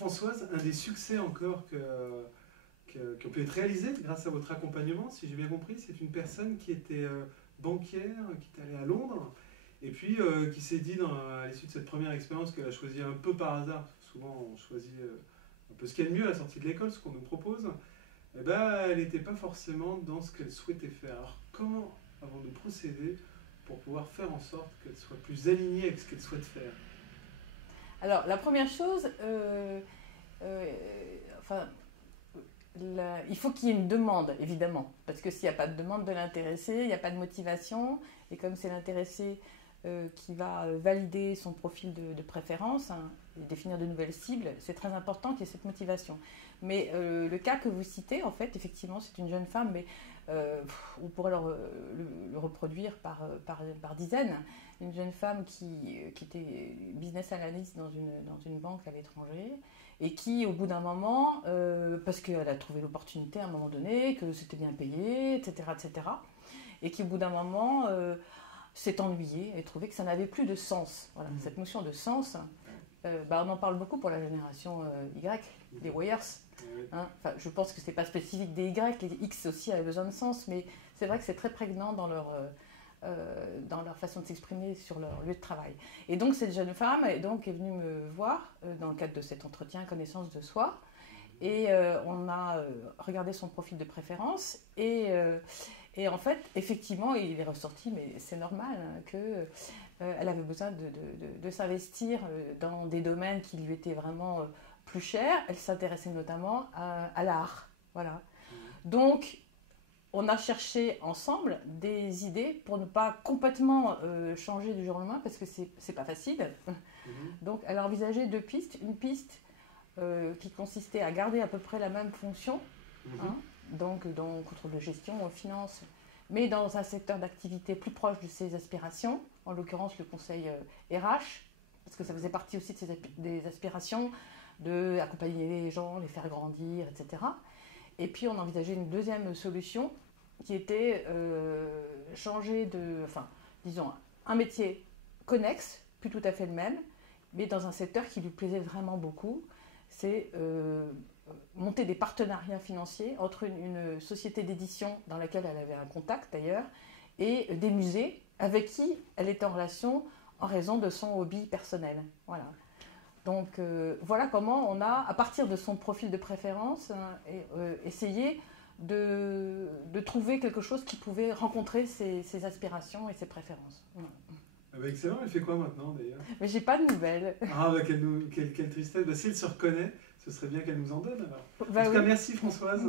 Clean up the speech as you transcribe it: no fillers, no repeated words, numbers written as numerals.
Françoise, un des succès encore qui ont pu être réalisés grâce à votre accompagnement, si j'ai bien compris, c'est une personne qui était banquière, qui est allée à Londres, et puis qui s'est dit à l'issue de cette première expérience qu'elle a choisi un peu par hasard, souvent on choisit un peu ce qu'il y a de mieux à la sortie de l'école, ce qu'on nous propose, eh ben, elle n'était pas forcément dans ce qu'elle souhaitait faire. Alors comment avons-nous procédé pour pouvoir faire en sorte qu'elle soit plus alignée avec ce qu'elle souhaite faire? Alors, la première chose, enfin, il faut qu'il y ait une demande, évidemment, parce que s'il n'y a pas de demande de l'intéressé, il n'y a pas de motivation, et comme c'est l'intéressé qui va valider son profil de préférence, hein, et définir de nouvelles cibles, c'est très important qu'il y ait cette motivation. Mais le cas que vous citez, en fait, effectivement, c'est une jeune femme, mais on pourrait le reproduire par dizaines. Une jeune femme qui était business analyst dans une banque à l'étranger et qui, au bout d'un moment, parce qu'elle a trouvé l'opportunité à un moment donné, que c'était bien payé, etc., et qui, au bout d'un moment, s'est ennuyée et trouvait que ça n'avait plus de sens. Voilà, cette notion de sens, on en parle beaucoup pour la génération Y, les Wires. Hein, enfin, je pense que ce n'est pas spécifique des Y, les X aussi avaient besoin de sens, mais c'est vrai que c'est très prégnant dans leur façon de s'exprimer sur leur lieu de travail. Et donc cette jeune femme est venue me voir dans le cadre de cet entretien connaissance de soi, et on a regardé son profil de préférence, et en fait, effectivement, il est ressorti, mais c'est normal, hein, qu'elle avait besoin de s'investir dans des domaines qui lui étaient vraiment plus chers. Elle s'intéressait notamment à l'art. Voilà. Donc, on a cherché ensemble des idées pour ne pas complètement changer du jour au lendemain, parce que c'est pas facile. Donc, elle a envisagé deux pistes. Une piste qui consistait à garder à peu près la même fonction, hein, donc dans contrôle de gestion, en finance, mais dans un secteur d'activité plus proche de ses aspirations, en l'occurrence le conseil RH, parce que ça faisait partie aussi des aspirations d'accompagner les gens, les faire grandir, etc. Et puis on envisageait une deuxième solution qui était changer disons, un métier connexe, plus tout à fait le même, mais dans un secteur qui lui plaisait vraiment beaucoup. C'est monter des partenariats financiers entre une société d'édition dans laquelle elle avait un contact d'ailleurs, et des musées avec qui elle était en relation en raison de son hobby personnel. Voilà. Donc voilà comment on a, à partir de son profil de préférence, essayé de trouver quelque chose qui pouvait rencontrer ses aspirations et ses préférences. Voilà. Ah bah excellent, elle fait quoi maintenant d'ailleurs? Mais j'ai pas de nouvelles. Ah bah quelle tristesse, bah, si elle se reconnaît, ce serait bien qu'elle nous en donne alors. Bah En tout cas, oui. merci Françoise.